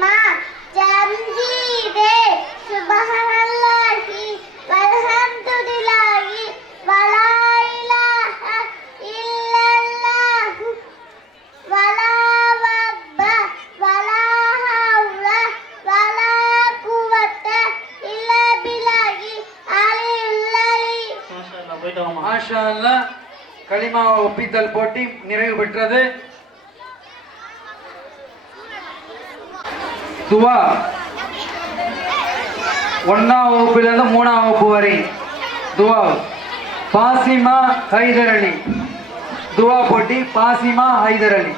கலிமா ஜம்ஜீதே சுபஹானல்லாஹி வல்ஹம்துலில்லாஹி வலா இலாஹ இல்லல்லாஹு வலா வப்ப வலா வலா குவத்த இல்லா பில்லாஹி மாஷா அல்லாஹ் ஒப்பித்தல் போட்டி நிறைவு பெற்றது. துவா ஒன்னாம் வகுப்பிலிருந்து மூணாம் வகுப்பு வரை. துவா. பாசிமா ஹைதர் அலி துவா போட்டி பாசிமா ஹைதர் அலி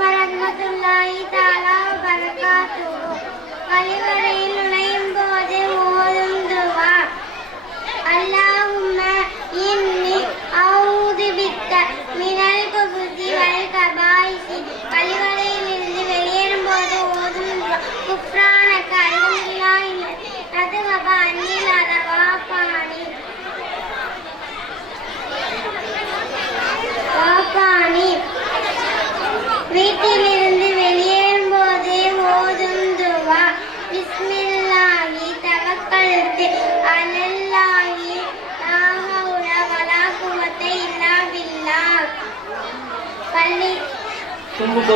வரமத்துல்லாஹி தஆலா வபரகாத்துஹு கலிவரையில் நுழையும் போது ஓதும் துவா அல்லாஹும்ம இன்னி அஊது பிக்க மினல் குபுதி வல் கபாயிசி கலிவரையில் இருந்து வெளியேறும் போது ஓதும் துவா குஃப்ரானக அல்ஹம்துலில்லாஹி அது வபா அன்னில் அதவாபானி வாபானி வீட்டிலிருந்து வெளியேறும் போதே ஓதும் துவா பிஸ்மில்லாஹி தவக்கல்து அலல்லாஹி லா ஹவுல வலா குவத்த இல்லா பில்லாஹ் பள்ளி தூங்கும் போது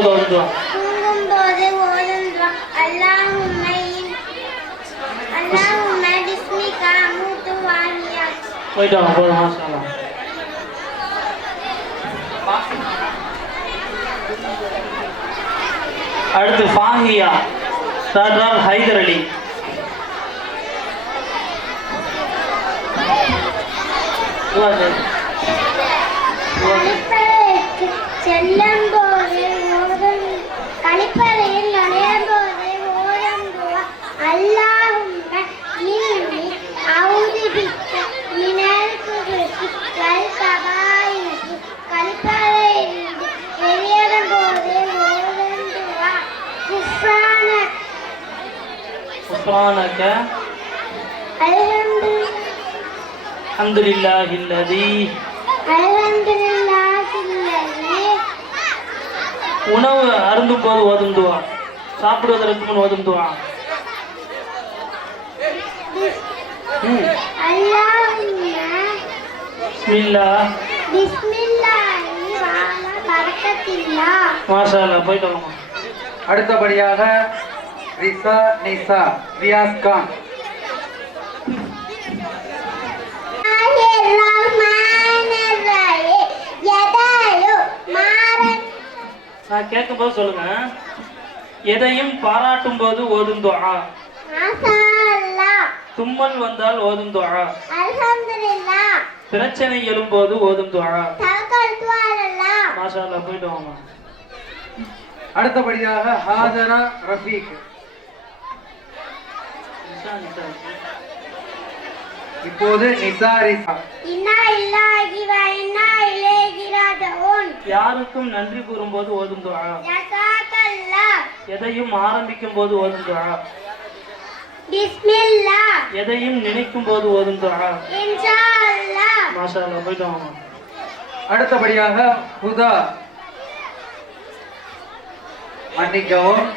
வந்துடும் தூங்கும் போது ஓதும் அல்லாஹும்ம அல்லாஹும்ம பிஸ்மிக வாஹியா போதும் மாஷா அல்லாஹ் அடுத்து ஃபாஹியா சர்தார் ஹைதர் அலி துவா செய். துவா செய். கழிப்பறைக்கு செல்லும் போது ஓதும் கழிப்பறையில் நுழையும் போது ஓதும் துவா அல்லாஹும்ம இன்னி அவுது பிக்க மினல் குபுசி வல் கபாயிசி கழிப்பறையில் வெளியேறும் போது ஓதும் துவா குஃப்ரான குஃப்ரானக அல்ஹம்து அல்ஹம்துலில்லாஹி அல்லதி அல்ஹம்துலில்லாஹி உணவு அருந்தும் போது ஓதும் துவா. சாப்பிடுவதற்கு முன் ஓதும் துவா. பிஸ்மில்லா. போயிட்டு வாங்க அடுத்தபடியாக ரிசா நிசா ரியாஸ் கான். நான் கேட்கும் போது சொல்லுங்க. எதையும் பாராட்டும் போது ஓதும் துஆ? தும்மல் வந்தால் ஓதும் துஆ? பிரச்சனை எழும்போது ஓதும் துஆ? மாஷா அல்லாஹ் போயிட்டு வாங்க அடுத்தபடியாக ஹாஜரா ரஃபீக். நிஷா, நிஷா. இப்போது யாருக்கும் நன்றி கூறும்போது ஓதும் துஆ எதையும் ஆரம்பிக்கும் போது ஓதும் பிஸ்மில்லா. எதையும் நினைக்கும் போது ஓதும் துஆ இன்ஷா அல்லாஹ் மாஷா அல்லாஹ் போயிட்டு வாங்க. அடுத்தபடியாக ஹுதா. மன்னிக்கவும்.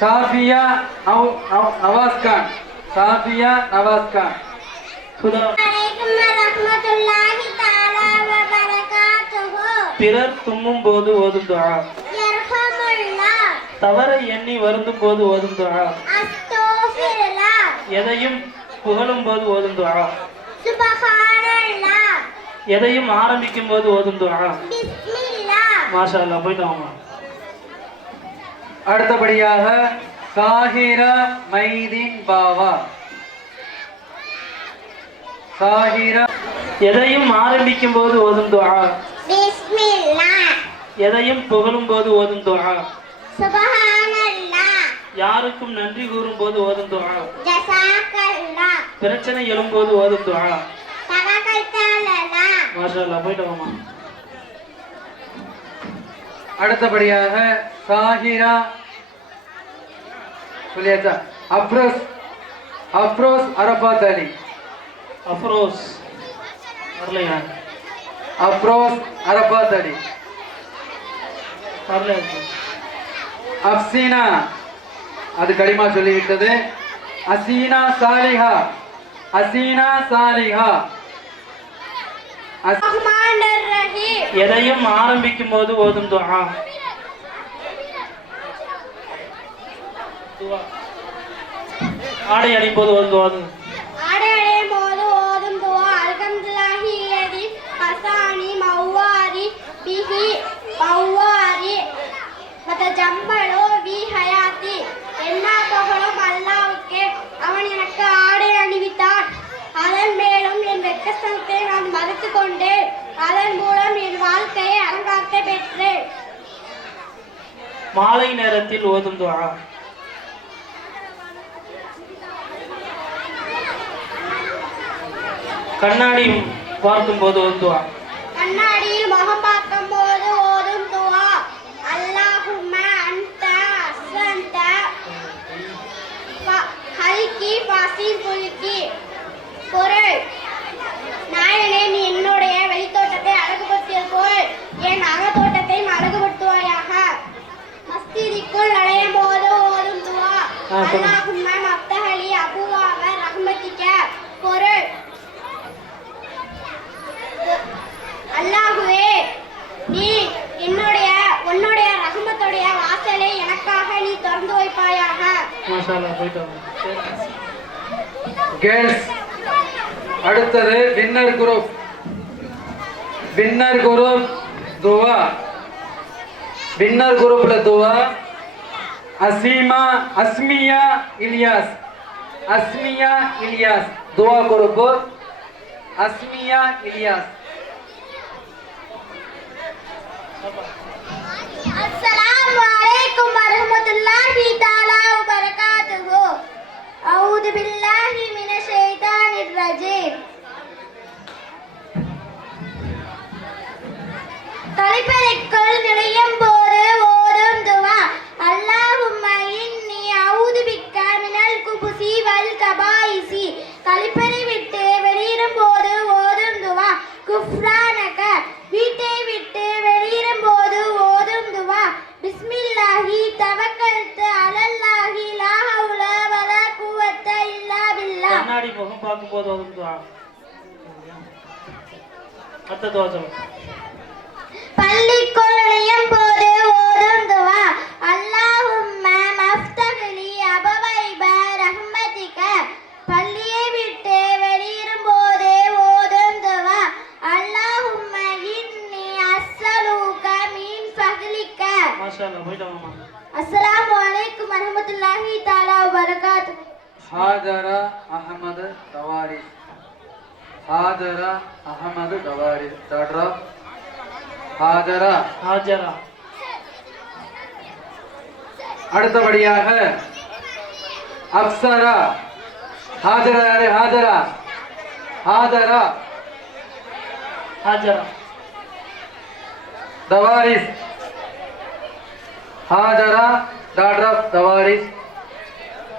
சாஃபியா நவ்- நவ்- நவாஸ் கான். சாஃபியா நவாஸ் பிறர் தும்மும் போது ஓதும் துஆ தவறை எண்ணி வருந்தும் போது ஓதும் துஆ எதையும் புகழும் போது ஓதும் துஆ எதையும் ஆரம்பிக்கும் போது ஓதும் துஆ மாஷா அல்லாஹ் போயிட்டு வாங்க அடுத்தபடியாக சாஹிரா மைதீன் பாவா சாஹிரா எதையும் ஆரம்பிக்கும் போது ஓதும் துஆ. எதையும் புகழும் போது ஓதும் துஆ. சுப்ஹானல்லாஹ். யாருக்கும் நன்றி கூறும் போது ஓதும் துஆ. ஜஸாக்கல்லாஹ். பிரச்சனை எழும்போது ஓதும் துஆ. தவக்கல்தலல்லாஹ் மாஷா அல்லாஹ் போயிட்டு வாங்க அடுத்தபடியாக சாஹிரா சொல்லியாச்சா? அப்ரோஸ். அப்ரோஸ் அரபாத் அலி. அஃப்ரோஸ் வரலையா? அப்ரோஸ் அரபாத் வரலையா? அப்சீனா. அது களிமா சொல்லிவிட்டது. அசீனா சாலிஹா. அசீனா சாலிஹா. எதையும் ஆரம்பிக்கும் போது ஓதும் துஆ. துஆ. ஆடை அணியும் போது ஓதும் ஓதும் வெக்கஸ்தனத்தை நான் மறுத்து கொண்டேன் அதன் மூலம் என் வாழ்க்கையை அலங்காக்க பெற்றேன். மாலை நேரத்தில் ஓதும் துஆ கண்ணாடி பார்க்கும் போது ஓதும் துஆ கண்ணாடியில் முகம் பார்க்கும் போது ஓதும் துவா. அல்லாஹும்ம அன்த ஃப- ஹல்கி ஃபாசில் புல்கி பொருள். நாயனே நீ என்னுடைய வெளித்தோட்டத்தை அழகுபடுத்தியது போல் என் அகத்தோட்டத்தை அழகுபடுத்துவாயாக மஸ்திதிக்குள் நுழையும் போது ஓதும் துவா. அல்லாஹும்ம மப்தஹலி அபுவாக ரஹ்மத்திக்க பொருள் அல்லாஹுவே நீ என்னுடைய உன்னுடைய ரஹமத்துடைய வாசலை எனக்காக நீ திறந்து வைப்பாயாக மாஷா அல்லாஹ் போயிட்டு. கேர்ள்ஸ் அடுத்தது winner group. Winner group Dua. Winner குரூப்ல துவா. அசீமா அஸ்மியா இலியாஸ். அஸ்மியா இலியாஸ். துவா குரூப் அஸ்மியா இலியாஸ் அஸ்ஸலாமு அலைக்கும் வரஹ்மத்துல்லாஹி தஆலா வ பரகாத்துஹு அஊது பில்லாஹி மினஷ் ஷைத்தானிர் ரஜீம் கழிப்பறைக்குள் நுழையும் போது ஓதும் துவா அல்லாஹும்ம இன்னி அஊது பிக்க மினல் குபுசி வல் கபாயிசி கழிப்பறை விட்டு வெளியேறும் போது ஓதும் துவா குஃப்ரானக வீட்டை விட்டு வெளியேறும் போது ஓதும் துவா பிஸ்மில்லாஹி தவக்கல்து அலல்லாஹி லா ஹவுல வலா குவத்த இல்லா பில்லா கண்ணாடி முகம் பார்க்கும் போது ஓதும் துஆ அடுத்த துஆ சொல்லுங்க பள்ளிக்குள் நுழையும் போது ஓதும் துவா அல்லாஹும்ம மஃப்தஹ்லி அபவைப ரஹ்மதிக. பள்ளியை விட்டு வெளியேறும் போது ஓதும் துவா அல்லாஹும்ம இன்னி அஸ்ஸலூக மீன் ஃபஹ்லிக மாஷா அல்லாஹ் போயிட்டு வாங்கம்மா அஸ்ஸலாமு அலைக்கும் வரஹ்மத்துல்லாஹி தஆலா வ பரகாத்துஹு ஹாஜரா அகமது தவாரி ஹாஜரா அகமது தவாரி டாக்டரா ஹாஜரா ஹாஜரா அடுத்தபடியாக அப்சரா। ஹாஜரா யாரு? Hajara Hajara Hajara Tawaris Hajara doctor of Tawaris